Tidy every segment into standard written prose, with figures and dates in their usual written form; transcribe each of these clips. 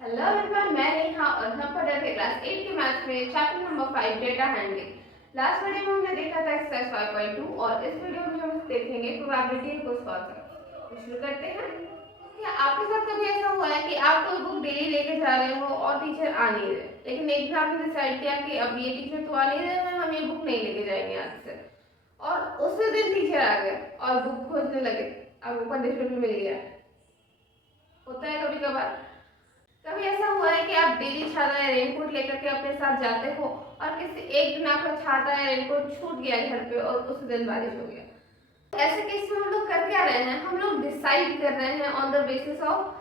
Hello everyone, मैं नेहा और हम पढ़ रहे थे क्लास 8 के मैथ्स में chapter number 5 data handling. Last video में हमने देखा था एक्सरसाइज 5.2 और इस वीडियो में हम देखेंगे प्रोबेबिलिटी को सॉल्व करना। तो शुरू करते हैं। क्या आपके साथ कभी ऐसा हुआ है कि आप कोई बुक डेली लेके जा रहे हो और टीचर आ नहीं रहे, लेकिन एक दिन आपने डिसाइड किया कि अब ये टीचर तो आ नहीं रहे हैं, हम ये बुक नहीं लेके जाएंगे आज से, और उसी दिन टीचर आ गए और बुक खोजने लगे, अब पनिशमेंट मिल गया। होता है कभी कभार। कभी ऐसा हुआ है कि आप डेली छाता या रेनकोट लेकर के अपने साथ जाते हो और किसी एक दिन आपका छाता या रेनकोट छूट गया घर पे और उस दिन बारिश हो गया। ऐसे केस में हम लोग कर क्या रहे हैं, हम लोग डिसाइड कर रहे हैं ऑन द बेसिस ऑफ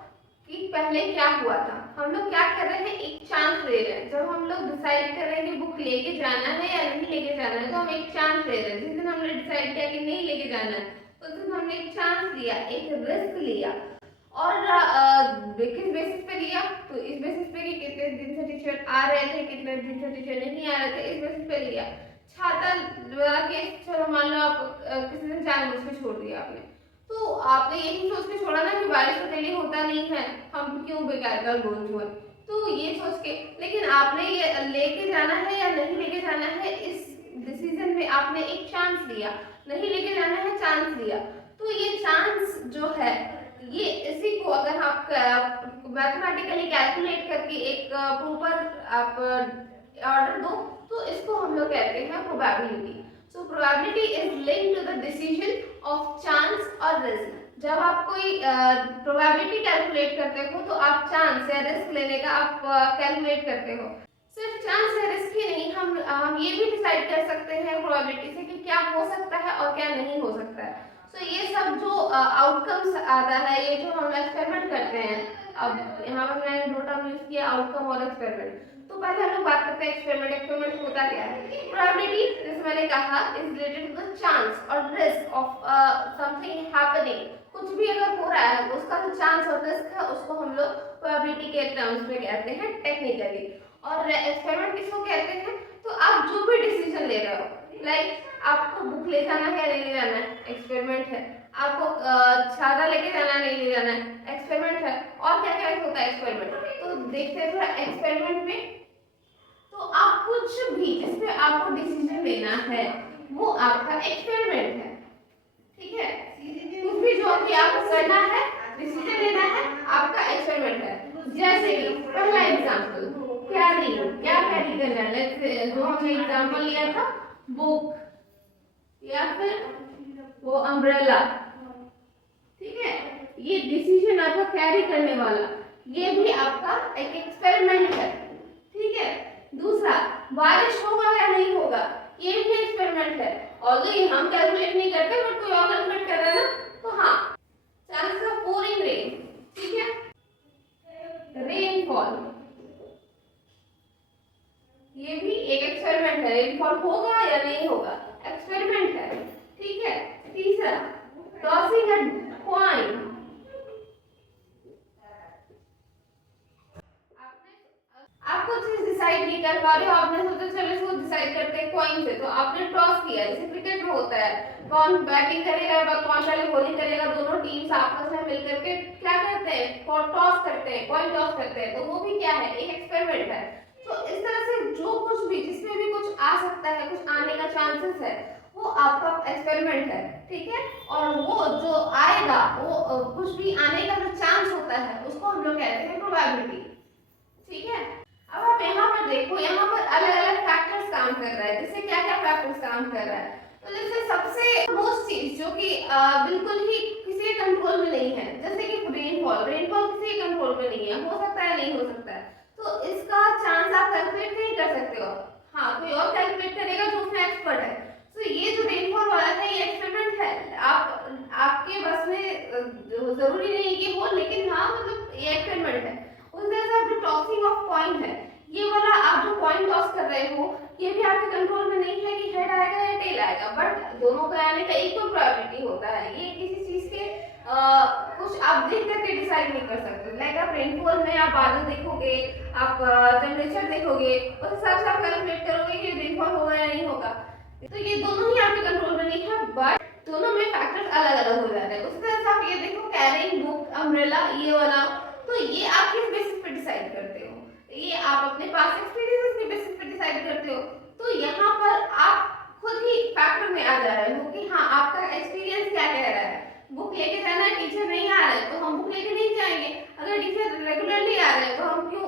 कि पहले क्या हुआ था। हम लोग क्या कर रहे हैं, एक चांस ले रहे हैं। जब हम लोग डिसाइड कर रहे हैं कि बुक लेके जाना है या नहीं लेके जाना है, तो हम एक चांस ले रहे हैं। जिस दिन हमने डिसाइड किया कि नहीं लेके जाना है, उस दिन हमने एक चांस लिया, एक रिस्क लिया। और किस बेसिस पे लिया, तो इस बेसिस पे कि कितने दिन से टीचर आ रहे थे, कितने दिन से टीचर नहीं आ रहे थे, इस बेसिस पे लिया। छाता लगा के चलो मान लो आप किसी दिन जानबूझ के छोड़ दिया आपने, तो आपने यही सोच के छोड़ा ना कि बारिश तो डेली होता नहीं है, हम क्यों बेकार का गोल हुए, तो ये सोच के। लेकिन आपने ये लेके जाना है या नहीं लेके जाना है, इस डिसीजन में आपने एक चांस लिया। नहीं लेके जाना है, चांस लिया। तो ये चांस जो है, ये इसी को अगर आप मैथमेटिकली कैलकुलेट करके एक प्रॉपर आप ऑर्डर दो, तो इसको हम लोग कहते हैं probability. So probability is linked to the decision of chance और रिस्क। जब आप कोई प्रोबेबिलिटी कैलकुलेट करते हो, तो आप चांस या रिस्क लेने का आप कैलकुलेट करते हो। सिर्फ चांस या रिस्क ही नहीं, हम ये भी डिसाइड कर सकते हैं प्रोबेबिलिटी से कि क्या हो सकता है और क्या नहीं हो सकता है। तो ये सब जो आउटकम्स आता है, ये जो हम एक्सपेरिमेंट करते हैं, अब यहाँ पर मैंने दो टर्म यूज किया, आउटकम और एक्सपेरिमेंट। तो पहले हम लोग बात करते हैं एक्सपेरिमेंट। एक्सपेरिमेंट होता क्या है? प्रोबेबिलिटी, जैसे मैंने कहा, is related to the chance और रिस्क ऑफ समथिंग हैपनिंग। कुछ भी अगर हो रहा है, उसका जो चांस और रिस्क है, उसको हम लोग प्रोबेबिलिटी के टर्म्स में कहते हैं टेक्निकली। और एक्सपेरिमेंट किसको कहते हैं? तो आप जो भी डिसीजन ले रहे हो, लाइक आपको बुक ले जाना है या नहीं ले जाना है, एक्सपेरिमेंट है। आपको छाता लेके जाना है, नहीं ले जाना है, एक्सपेरिमेंट है। और क्या क्या होता है एक्सपेरिमेंट, तो देखते हैं थोड़ा एक्सपेरिमेंट में। तो आप कुछ भी जिसपे आपको डिसीजन लेना है, वो आपका एक्सपेरिमेंट है। ठीक है, कुछ भी जो भी आपको करना है, डिसीजन लेना है, आपका एक्सपेरिमेंट है। जैसे कि पहला एग्जांपल, कैरी, क्या कैरी करना है, लेट्स से जो हमने एग्जांपल लिया था, बुक या फिर वो अम्ब्रेला। ठीक है, ये डिसीजन आपका कैरी करने वाला, ये भी आपका एक एक्सपेरिमेंट है। ठीक है, दूसरा, बारिश होगा या नहीं होगा, ये भी एक्सपेरिमेंट है। ऑल्दो ये हम कैलकुलेट नहीं करते, बट कोई और कैलकुलेट कर रहा है ना, तो हाँ, चांसेस ऑफ pouring रेन। ठीक है, रेनफॉल, ये भी एक एक्सपेरिमेंट है। रेनफॉल होगा या नहीं होगा, एक्सपेरिमेंट है। ठीक है, तीसरा, टॉसिंग अ कॉइन। आप कुछ चीज डिसाइड नहीं कर पा रहे हो, आपने सोचा चलो इसको डिसाइड करते हैं कॉइन से, तो आपने टॉस किया। जैसे क्रिकेट में होता है, कौन बैटिंग करेगा, कौन पहले बॉलिंग करेगा, दोनों टीम्स आपस में मिलकर के क्या करते हैं, टॉस करते हैं, कॉइन टॉस करते हैं। तो वो भी क्या है, एक एक्सपेरिमेंट है। तो इस तरह से जो कुछ भी, जिसमें भी कुछ आ सकता है, कुछ आने का चांसेस है, वो आपका एक्सपेरिमेंट है। ठीक है, और वो जो आएगा, वो कुछ भी आने का जो चांस होता है, उसको हम लोग कहते हैं प्रोबेबिलिटी। ठीक है, अब आप यहाँ पर देखो, यहाँ पर अलग अलग फैक्टर्स काम कर रहा है। जैसे क्या क्या फैक्टर्स काम कर रहा है, तो जैसे सबसे मोस्ट चीज जो कि बिल्कुल ही किसी कंट्रोल में नहीं है, जैसे कि रेनफॉल। रेनफॉल किसी कंट्रोल में नहीं है, हो सकता है नहीं हो सकता है, तो इसका चांस आप कैलकुलेट नहीं कर सकते हो। हाँ, कोई और कैलकुलेट करेगा जो उसमें एक्सपर्ट है। तो ये जो रेनफॉल वाला है, ये एक्सपेरिमेंट है। आपके बस में जरूरी नहीं कि हो, लेकिन हाँ, मतलब ये एक्सपेरिमेंट है। उस तरह से जो टॉसिंग ऑफ कॉइन है, ये वाला आप जो कॉइन टॉस कर रहे हो, ये भी आपके कंट्रोल में नहीं है कि हेड आएगा या टेल आएगा, बट दोनों का आने का इक्वल प्रोबेबिलिटी होता है। ये किसी चीज के कुछ आप देख करके डिसाइड नहीं कर सकते। लाइक आप रेनफॉल में आप बादल देखोगे, आप टेम्परेचर देखोगे, उस हिसाब से आप कैलकुलेट करोगे कि रेनफॉल होगा या नहीं होगा। तो ये दोनों ही आपके कंट्रोल में नहीं है, बट दोनों में फैक्टर्स अलग अलग हो जाते हैं। उसी तरह से आप ये देखो, कैरिंग, बुक, अम्ब्रेला, ये वाला, तो ये आप किस बेसिस पे डिसाइड अपने पास एक्सपीरियंस के बेसिस पे डिसाइड करते हो। तो यहाँ पर आप खुद ही फैक्टर में आ जा रहे हो कि हाँ आपका एक्सपीरियंस क्या कह रहा है। बुक लेके जाना है, टीचर नहीं आ रहे तो हम बुक लेके नहीं जाएंगे। अगर टीचर रेगुलरली आ रहे हैं तो हम क्यों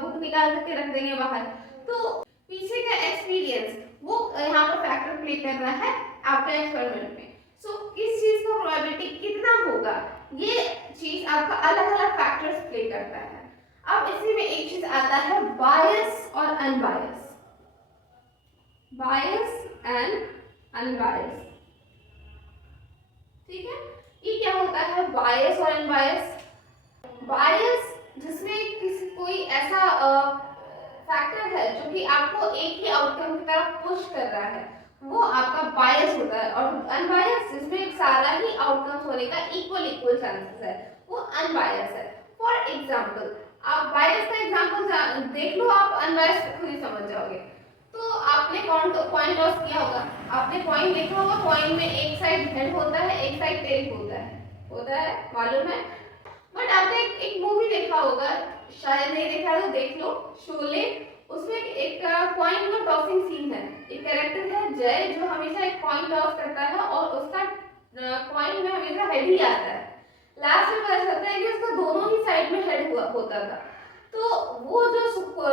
बुक निकाल के रख देंगे बाहर। तो पीछे का एक्सपीरियंस वो यहाँ पर फैक्टर प्ले कर रहा है आपके एक्सपेरिमेंट में। सो किस चीज का प्रोबेबिलिटी कितना होगा, ये चीज आपका अलग अलग फैक्टर्स प्ले करता है। अब इसी में एक चीज आता है बायस और अनबायस। बायस एंड अनबायस, ठीक है। ये क्या होता है बायस और अनबायस? बायस जिसमें किसी कोई ऐसा फैक्टर है जो कि आपको एक ही आउटकम की तरफ पुश कर रहा है, वो आपका बायस होता है। और अनबायस जिसमें सारा ही आउटकम्स होने का इक्वल चांसेस है, वो अनबायस है। फॉर एग्जांपल आप बायस का एग्जांपल देख लो, आप अनबायस खुद ही समझ जाओगे। तो आपने कॉइन टॉस किया होगा, आपने कॉइन देखा होगा, कॉइन में एक साइड हेड होता है, एक साइड टेल होता है मालूम है। बट आपने एक मूवी देखा होगा, शायद नहीं देखा तो देख लो, शोले। उसमें एक कॉइन का टॉसिंग सीन है। एक कैरेक्टर है जय जो हमेशा एक कॉइन टॉस करता है और उसका कॉइन में हमेशा हेड ही आता है। लास्ट में पता चलता है कि उसका दोनों ही साइड में हेड होता था। तो वो जो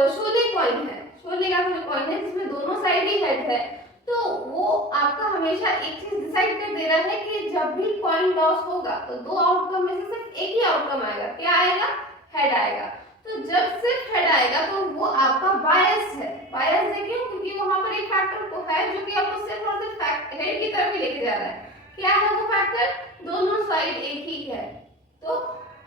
शोले कॉइन है, शोले का जो कॉइन है जिसमें दोनों साइड ही हेड है, तो वो आपका हमेशा एक चीज डिसाइड कर दे रहा है कि जब भी कॉइन टॉस होगा तो दो आउटकम में से सिर्फ एक ही आउटकम आएगा। क्या आएगा? हेड आएगा। तो जब सिर्फ हेड आएगा तो वो आपका बायस है। बायस है क्यों? क्योंकि वहां पर एक फैक्टर तो है जो कि आपको सिर्फ और सिर्फ हेड की तरफ ही लेके जा रहा है। क्या है वो फैक्टर? दोनों साइड एक ही है। तो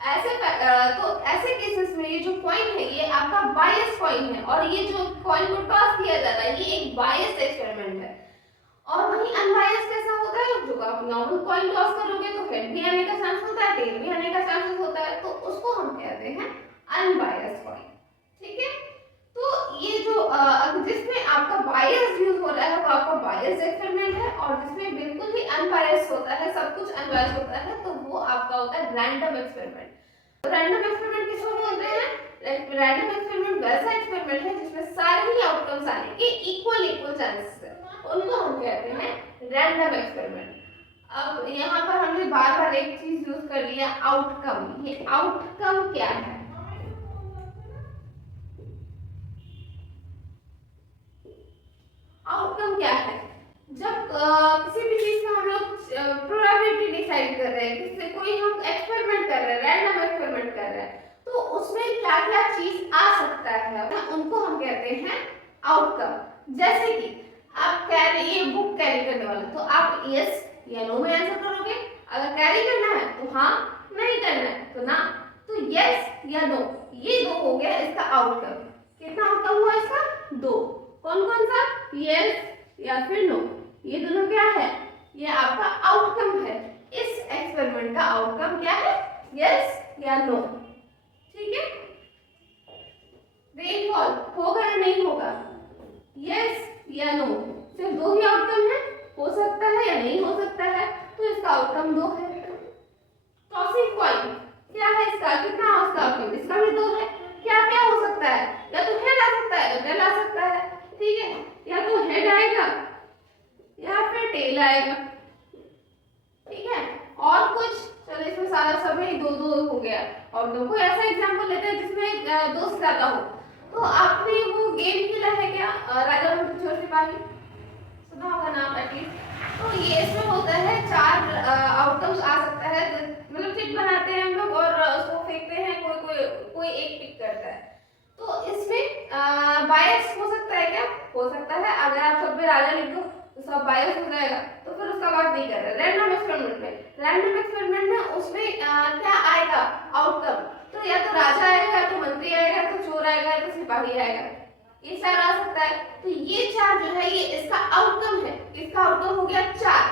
ऐसे केसेस में ये जो कॉइन है ये आपका बायस कॉइन है, और ये जो कॉइन को टॉस किया जा रहा है ये एक बायस एक्सपेरिमेंट है। और वही अनबायस कैसा होता है? जो आप नॉर्मल कॉइन टॉस करोगे तो हेड भी आने का चांस होता है, टेल भी आने का चांसेस होता है, तो उसको हम कहते हैं अनबायस कॉइन, ठीक है। तो ये जो जिसमें आपका बायस यूज हो रहा है वो आपका बायस एक्सपेरिमेंट है, और जिसमें बिल्कुल ही अनबायस होता है, सब कुछ अनबायस होता है, तो वो आपका होता है रैंडम एक्सपेरिमेंट। रैंडम एक्सपेरिमेंट किसको बोलते हैं? रैंडम एक्सपेरिमेंट वैसा एक्सपेरिमेंट है जिसमें सारे ही आउटकम्स आने के इक्वल चांसेस है, उनको हम कहते हैं रैंडम एक्सपेरिमेंट। अब यहाँ पर हमने बार बार एक चीज यूज कर लिया, आउटकम। ये आउटकम क्या है? आउटकम क्या है? जब किसी भी चीज का हम लोग प्रोबेबिलिटी डिसाइड कर रहे हैं, किसी कोई हम एक्सपेरिमेंट कर रहे हैं, रैंडम एक्सपेरिमेंट कर रहे हैं, तो उसमें क्या क्या चीज आ सकता है उनको हम कहते हैं आउटकम। जैसे कि आप ये बुक कैरी करने वाले, तो आप यस या नो में आंसर करोगे। अगर कैरी करना है तो हाँ, नहीं करना है तो ना। तो यस या नो, ये दो हो गया इसका आउटकम। कितना आउटकम हुआ इसका? दो। कौन कौन सा? यस या फिर नो, ये दोनों क्या है? ये आपका आउटकम है। इस एक्सपेरिमेंट का आउटकम क्या है? यस या नो, ठीक है। रेनफॉल होगा या नहीं होगा? यस या नो, सिर्फ दो ही आउटकम है, हो सकता है या नहीं हो सकता है, तो इसका आउटकम दो है। टॉसिंग कॉइन क्या है इसका? कितना उसका आउटकम? इसका भी दो है। क्या क्या हो सकता है? या तो हेड आ सकता है या टेल आ सकता है, ठीक है। या तो हेड आएगा या फिर टेल आएगा, ठीक है। और कुछ? चलो इसमें सारा समय दो दो हो गया। और दो को ऐसा एग्जांपल लेते हैं जिसमें दो से ज्यादा हो। तो आपने वो गेम खेला है क्या, राजा चोर सिपाही? सुना होगा नाम एटलीस्ट। तो ये इसमें होता है चार आउटकम्स आ सकता है, मतलब टिक बनाते हैं हम लोग और उसको फेंकते हैं, कोई एक पिक करता है। तो इसमें बायस हो सकता है क्या? हो सकता है। अगर आप सब पे राजा लिख दो तो सब बायस हो जाएगा, तो फिर उसका बात नहीं कर रहे। रैंडम एक्सपेरिमेंट में उसमें क्या आएगा आउटकम? तो या तो राजा आएगा, या तो मंत्री आएगा, या तो चोर आएगा, या तो सिपाही आएगा, ये चार आ सकता है। तो ये चार जो है ये इसका आउटकम है। इसका आउटकम हो गया चार।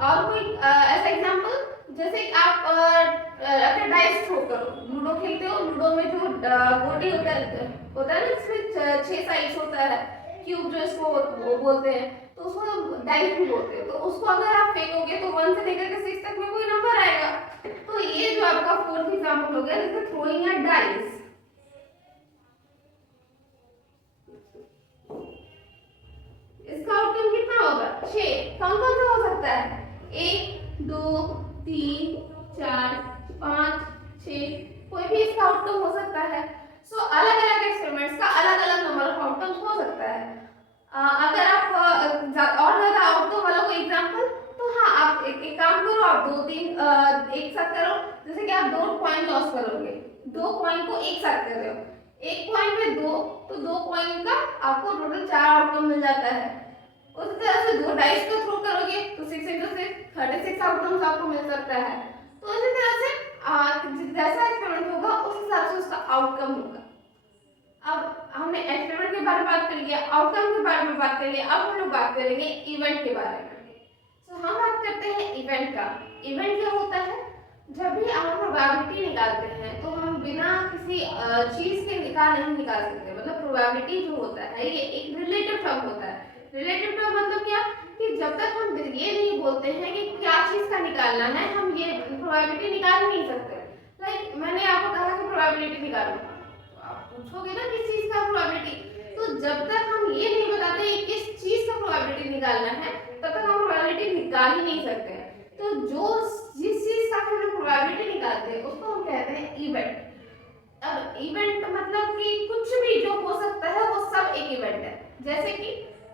और कोई ऐसा एग्जांपल? जैसे आप अपने डाइस थ्रो करो, लूडो खेलते हो, लूडो में जो गोटी होता है ना, जिसमें 6 साइड्स होता है, क्यूब जो इसको वो बोलते हैं, तो उसको डाइस भी बोलते हैं। तो उसको अगर आप फेंकोगे तो 1 से लेकर के 6 तक में कोई नंबर आएगा। तो ये जो आपका फोर्थ एग्जांपल हो गया, जैसे थ्रोइंग अ डाइस। करोगे, दो कॉइन को एक साथ कर रहे हो, एक कॉइन में दो, तो दो कॉइन का आपको टोटल 4 आउटकम मिल जाता है। उसी तरह से दो डाइस को थ्रो करोगे तो 6 × 6 36 आउटकम्स आपको मिल सकता है। तो इसी तरह से जैसा एक्सपेरिमेंट होगा उस हिसाब से उसका आउटकम होगा। अब हमने एक्सपेरिमेंट के बारे में बात कर लिया, आउटकम के बारे में बात कर लिया, अब हम लोग बात करेंगे इवेंट के बारे में। तो हम बात करते हैं इवेंट का। इवेंट क्या होता है? जब भी आप प्रोबेबिलिटी निकालते हैं तो हम बिना किसी चीज के नहीं निकाल सकते। मतलब प्रोबेबिलिटी जो होता है ये एक रिलेटिव टर्म होता है। रिलेटिव टर्म मतलब क्या कि जब तक हम ये नहीं बोलते हैं कि क्या चीज का निकालना है, हम ये प्रोबेबिलिटी निकाल नहीं सकते। लाइक मैंने आपको कहा कि प्रोबेबिलिटी निकालो, तो आप पूछोगे ना किस चीज का प्रोबेबिलिटी। तो जब तक हम ये नहीं बताते किस चीज का प्रोबेबिलिटी निकालना है तब तक हम प्रोबेबिलिटी निकाल ही नहीं सकते। तो जो जिस चीज का हम प्रोबेबिलिटी निकालते हैं उसको हम कहते हैं इवेंट। अब इवेंट मतलब कि कुछ भी जो हो सकता है वो सब एक इवेंट है। जैसे कि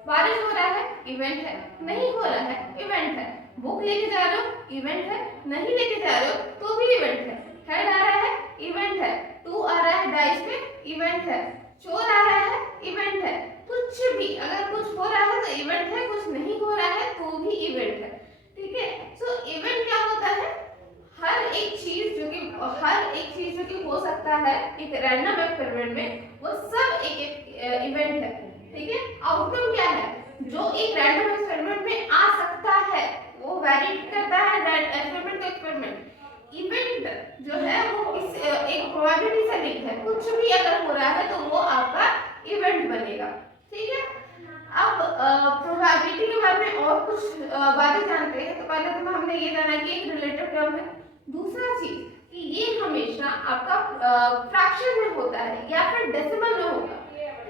बारिश हो रहा है, इवेंट है, नहीं हो रहा है, इवेंट है, बुक लेके जा रहे हो, इवेंट है, नहीं लेके जा रहे हो तो भी इवेंट है, हेड आ रहा है, इवेंट है, 2 आ रहा है डाइस पे, इवेंट है, चोर आ रहा है, इवेंट है। कुछ भी अगर कुछ हो रहा है तो इवेंट है, कुछ नहीं हो रहा है तो भी इवेंट है। ठीक है, सो इवेंट क्या होता है? हर एक चीज जो कि हो सकता है एक रैंडम एक्सपेरिमेंट में, वो सब एक इवेंट है। ठीक है, आउटकम क्या है? जो एक रैंडम एक्सपेरिमेंट में आ सकता है वो वैरी करता है एक्सपेरिमेंट टू एक्सपेरिमेंट। इवेंट जो है वो एक प्रोबेबिलिटी से लिंक है। कुछ भी अगर हो रहा है तो वो आपका इवेंट बनेगा। ठीक है, अब प्रोबेबिलिटी के बारे में और कुछ बातें जानते हैं। तो पहले तो हमने ये जाना कि एक रिलेटिव टर्म है। दूसरा चीज कि ये हमेशा आपका फ्रैक्शन में होता है या फिर डेसिमल में होगा।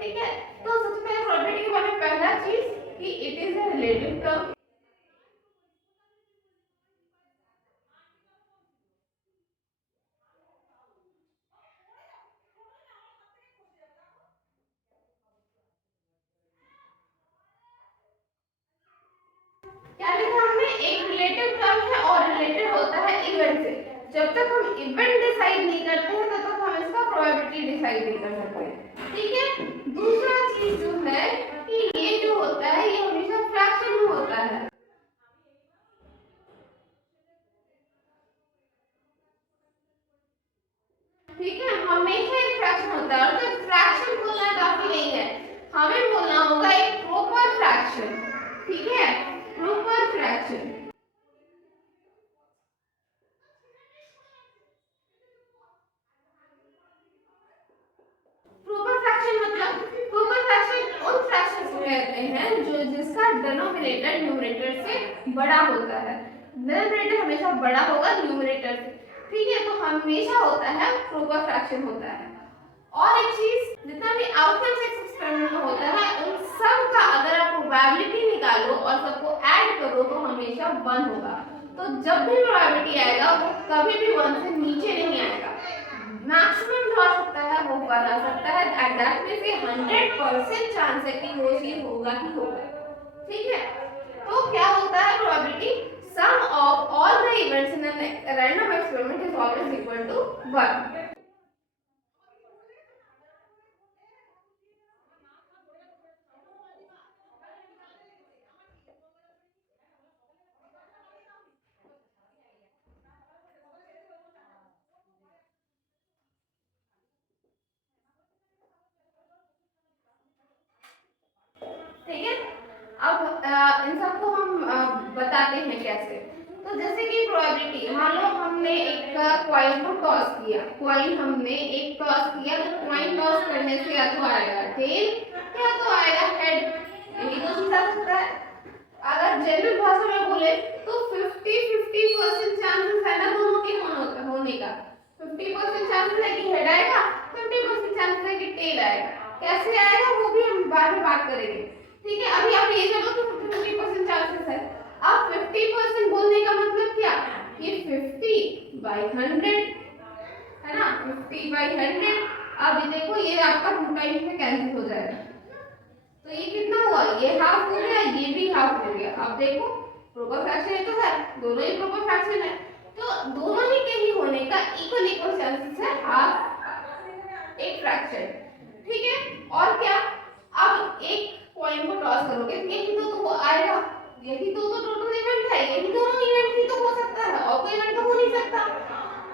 ठीक है, तो सबसे पहले प्रोबेबिलिटी के बारे में पहला चीज कि it is a relative term. क्या लिखा हमने? एक रिलेटिव टर्म है और रिलेटेड होता है इवेंट से। जब तक हम इवेंट डिसाइड नहीं करते हैं तब तक हम इसका प्रोबेबिलिटी डिसाइड नहीं कर सकते। ठीक है, दूसरा चीज जो है कि ये जो होता है ये हमेशा फ्रैक्शन में होता है। ठीक है, हमेशा एक फ्रैक्शन होता है। और सिर्फ फ्रैक्शन बोलना काफी नहीं है, हमें बोलना होगा एक प्रॉपर फ्रैक्शन। ठीक है, प्रॉपर फ्रैक्शन। प्रॉपर फ्रैक्शन मतलब प्रॉपर फ्रैक्शन उन फ्रैक्शंस को कहते हैं जो जिसका डिनोमिनेटर न्यूमरेटर से बड़ा होता है। डिनोमिनेटर हमेशा बड़ा होगा न्यूमरेटर से। ठीक है, तो हमेशा होता है प्रॉपर फ्रैक्शन होता है। और एक चीज, जितना भी आउटकम एक्सपेरिमेंट में होता है उन सब का अगर आप प्रोबेबिलिटी निकालो और सबको ऐड करो तो हमेशा 1 होगा। तो जब भी प्रोबेबिलिटी आएगा वो कभी भी 1 से नीचे नहीं आएगा। मैक्सिमम जो आ सकता है वो 1 आ सकता है। दैट मींस कि 100% चांस है कि वो चीज होगा ही होगा। ठीक है, तो क्या होता है probability? Sum of all the events in a random experiment is always equal to 1। ठीक है, अब इन सबको हम बताते हैं कैसे। तो जैसे कि प्रोबेबिलिटी, मान लो हमने एक कॉइन को टॉस किया, कॉइन हमने एक टॉस किया, तो कॉइन टॉस करने से या तो आएगा टेल या तो आएगा हेड। ये तो चीज आ सकता है। अगर जनरल भाषा में बोले तो 50-50% चांसेस है ना दोनों के होने का। 50% चांसेस है कि हेड आएगा, 50% चांसेस है कि टेल आएगा। कैसे आएगा वो भी हम बाद में बात करेंगे। ठीक है, अभी आप ये चलो कि 50% चांसेस है। अब 50% बोलने का मतलब क्या कि 50/100 है ना, 50/100। अब ये देखो ये आपका 2 टाइम्स में कैंसिल हो जाएगा, तो ये कितना हुआ? ये हाफ हो गया, ये भी हाफ हो गया। अब देखो प्रॉपर फ्रैक्शन है तो है, दोनों ही प्रॉपर फ्रैक्शन है। तो दोनों ही के ही होने का इक्वल इक्वल चांसेस है हाफ एक फ्रैक्शन, ठीक है। और क्या, अब एक पॉइंट को टॉस करोगे तो यही तो वो आएगा, यही तो टोटल इवेंट है, यही दोनों इवेंट ही तो हो सकता है और कोई इवेंट तो हो नहीं सकता।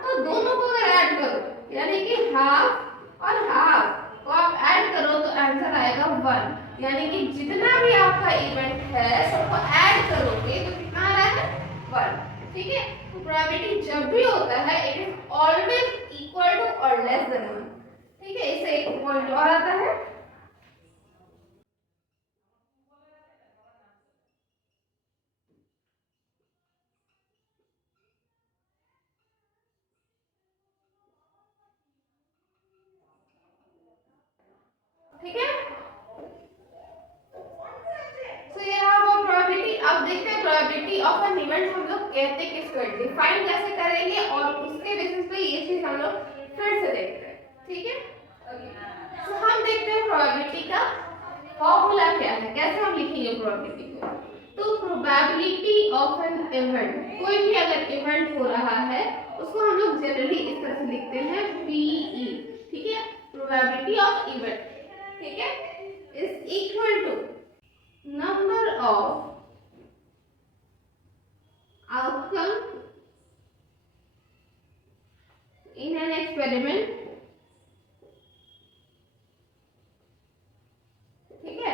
तो दोनों को अगर ऐड करो यानी कि हाफ और हाफ को आप ऐड करो तो आंसर आएगा 1, यानी कि जितना भी आपका इवेंट है सबको ऐड करोगे तो कितना आ रहा है 1, ठीक है। तो प्रोबेबिलिटी जब भी होता है it is always equal to और लेस देन 1, ठीक है। इससे एक पॉइंट और आता है, ठीक है। तो ये रहा वो प्रोबेबिलिटी। अब देखते हैं प्रोबेबिलिटी ऑफ एन इवेंट हम लोग कहते किसको डिफाइन कैसे करेंगे और उसके बेसिस पे ये चीज हम लोग फिर से देखते हैं, ठीक है। तो हम देखते हैं प्रोबेबिलिटी का फॉर्मूला क्या है, कैसे हम लिखेंगे प्रोबेबिलिटी को। तो प्रोबेबिलिटी ऑफ एन इवेंट, कोई भी अगर इवेंट हो रहा है उसको हम लोग जनरली इस तरह से लिखते हैं पीई, ठीक है। प्रोबेबिलिटी ऑफ इवेंट, ठीक है, is equal to number of outcome in an experiment, ठीक है।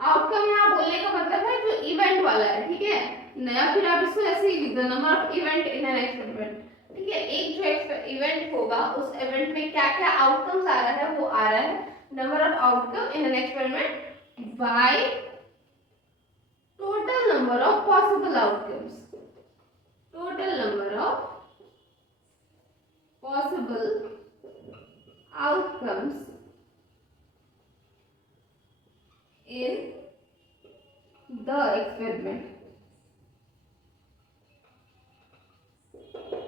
आउटकम यहाँ बोलने का मतलब है जो इवेंट वाला है, ठीक है, नया फिर आप इसको ऐसे ही लिख दो number of event in an experiment, ठीक है। एक जो इवेंट होगा उस इवेंट में क्या क्या आउटकम्स आ रहा है वो आ रहा है number of outcome in an experiment by total number of possible outcomes, total number of possible outcomes in the experiment,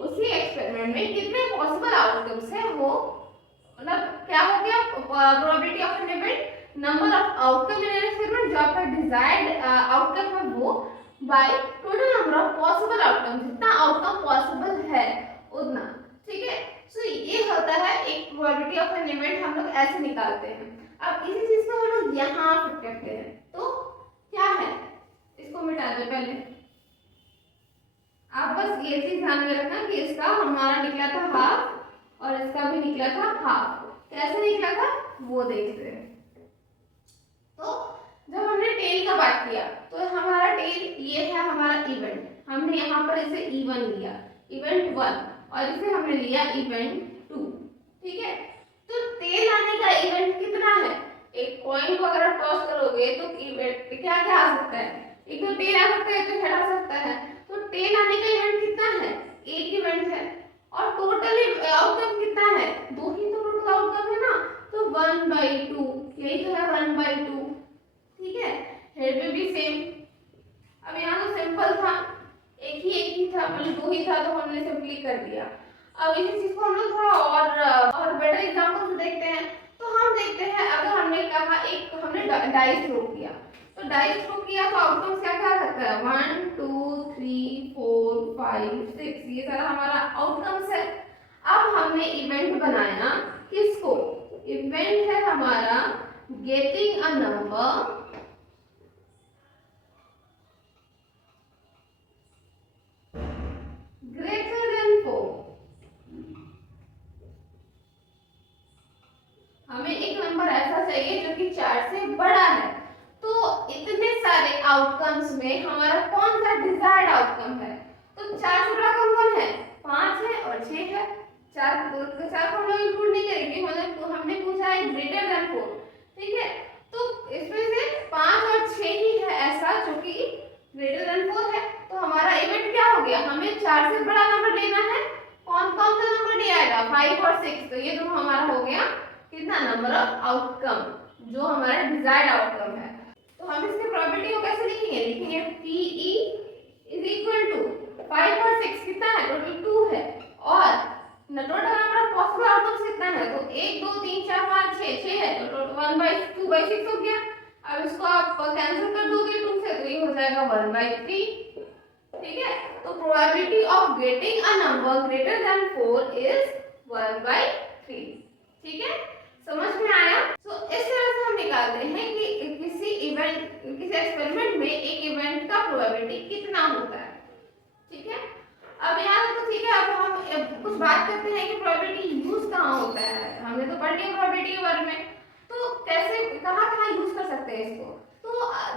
उसी एक्सपेरिमेंट में कितने पॉसिबल आउटकम्स है वो, मतलब क्या हो गया probability of an event number of outcome in an experiment, जो आपका डिजायर्ड आउटकम है वो by total number of possible outcome, जितना आउटकम पॉसिबल है उतना, ठीक है। सो ये होता है एक प्रोबेबिलिटी ऑफ एन इवेंट, हम लोग ऐसे निकालते हैं। अब इसी चीज को हम लोग यहाँ फिट करते हैं, तो क्या है, इसको मिटा दो पहले। आप बस ये चीज ध्यान में रखना कि इसका हमारा निकला था हाफ और इसका भी निकला था हाफ, कैसे निकला था वो देखते हैं। तो जब हमने टेल का बात किया तो हमारा टेल ये है हमारा इवेंट, हमने यहाँ पर इसे इवन लिया इवेंट 1 और इसे हमने लिया इवेंट 2, ठीक है। तो टेल आने का इवेंट कितना है, एक कॉइन को अगर आप टॉस करोगे तो इवेंट क्या क्या आ सकता है, एक तो टेल आ सकता है तो हेड आ सकता है। तो टेल आने का इवेंट कितना है, एक इवेंट है, और टोटल आउटकम कितना है, दो ही तो टोटल आउटकम है ना, तो 1/2, यही तो है 1/2, ठीक है। हेड में भी सेम, अब यहाँ तो सिंपल था, एक ही था, मतलब दो ही था तो हमने सिंपली कर दिया। अब इसी चीज को हम लोग थोड़ा और बेटर एग्जांपल से देखते हैं। तो हम देखते हैं अगर हमने कहा एक हमने डाइस थ्रो किया, तो डाइस थ्रो किया तो आउटकम क्या क्या आ सकता है 1 2 3 4 5 6, ये सारा हमारा आउटकम्स है। अब हमने इवेंट बनाया किसको, इवेंट है हमारा getting a number greater than 4, हमें एक नंबर ऐसा चाहिए जो कि 4 से बड़ा है। तो इतने सारे आउटकम्स में हमारा कौन सा डिजायर्ड आउटकम है, तो 4 से बड़ा कौन कौन है, 5 है और 6 है। 4 को हम लोग इंक्लूड नहीं करेंगे, मतलब तो हमने पूछा है ग्रेटर देन 4, ठीक है। तो इसमें से 5 और 6 ही है ऐसा जो कि ग्रेटर देन 4 है। तो हमारा इवेंट क्या हो गया, हमें 4 से बड़ा नंबर लेना है, कौन कौन सा नंबर दिया आएगा 5 और 6, तो ये दोनों हमारा हो गया कितना नंबर ऑफ आउटकम, जो हमारा डिजायर्ड आउटकम है। तो हम इसके प्रोबेबिलिटी को कैसे लिखेंगे, लिखेंगे PE इज इक्वल टू 5 और 6 कितना है, टोटल 2 है, और total number of possible outcomes कितना है, तो 1 2 3 4 5 6 है, तो टोटल 1/2/6 हो गया। अब इसको आप कैंसिल कर दोगे 2 से तो ये हो जाएगा 1/3, ठीक है, तो probability of getting a number greater than 4 is 1/3। ठीक है, समझ में आया? तो इस तरह से हम निकालते हैं कि किसी एक्सपेरिमेंट में एक इवेंट का प्रोबेबिलिटी कितना होता है। ठीक है, अब यहाँ तो ठीक है, अब हम कुछ बात करते हैं कि प्रोबेबिलिटी यूज कहाँ होता है। हमने तो पढ़ लिया प्रोबेबिलिटी के बारे में, तो कैसे कहाँ कहाँ यूज कर सकते हैं इसको। तो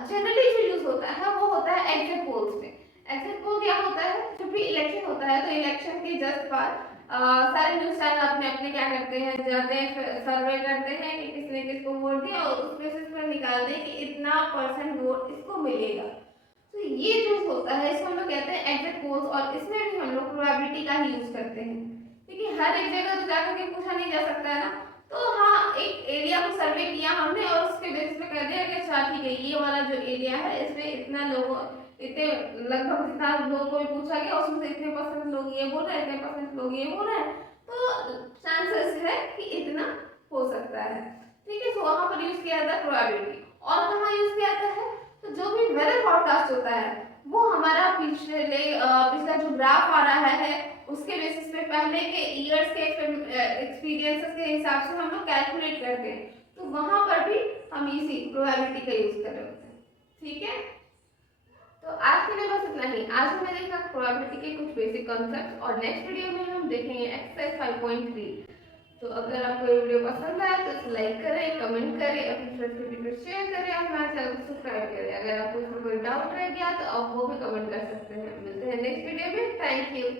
जनरली जो यूज होता है वो होता है एग्जिट पोल्स में। एग्जिट पोल क्या होता है, जब भी इलेक्शन होता है तो इलेक्शन के जस्ट बाद सारे न्यूज चैनल अपने अपने क्या करते हैं, जाते हैं सर्वे करते हैं कि किसने किसको वोट दिया और उस बेसिस पर निकालते हैं कि इतना परसेंट वोट इसको मिलेगा। तो ये जो होता है इसको हम लोग कहते हैं एग्जिट पोल्स, और इसमें भी हम लोग प्रोबेबिलिटी का ही यूज करते हैं, क्योंकि हर एक जगह तो जाकर के पूछा नहीं जा सकता है ना। तो हाँ, एक एरिया को सर्वे किया हमने और उसके बेसिस पे कह दिया कि अच्छा ठीक है, ये वाला जो एरिया है इसमें इतना लोगों, इतने लगभग जितना लोगों को पूछा गया उसमें से इतने परसेंट लोग ये बोल रहे हैं, इतने परसेंट लोग ये बोल रहे हैं, तो चांसेस है कि इतना हो सकता है। ठीक है, तो वहां पर यूज किया जाता है प्रोबेबिलिटी। और कहाँ यूज किया जाता है, तो जो भी वेदर फॉरकास्ट होता है वो हमारा पिछला जो ग्राफ आ रहा है उसके बेसिस पे पहले के ईयर्स के एक्सपीरियंसेस के हिसाब से हम लोग कैलकुलेट करते हैं, तो वहां पर भी हम इसी प्रोबेबिलिटी का यूज कर रहे होते हैं। ठीक है, तो आज के लिए बस इतना ही। आज हमने देखा प्रोबेबिलिटी के कुछ बेसिक कॉन्सेप्ट, और नेक्स्ट वीडियो में हम देखेंगे एक्सरसाइज 5.3। तो अगर आपको ये वीडियो पसंद आया तो इसे लाइक करें, कमेंट करें, अपने फ्रेंड्स के वीडियो शेयर करें और हमारे चैनल को सब्सक्राइब करें। अगर आपको इसमें कोई डाउट रह गया तो आप वो भी कमेंट कर सकते हैं। मिलते हैं नेक्स्ट वीडियो में। Thank you.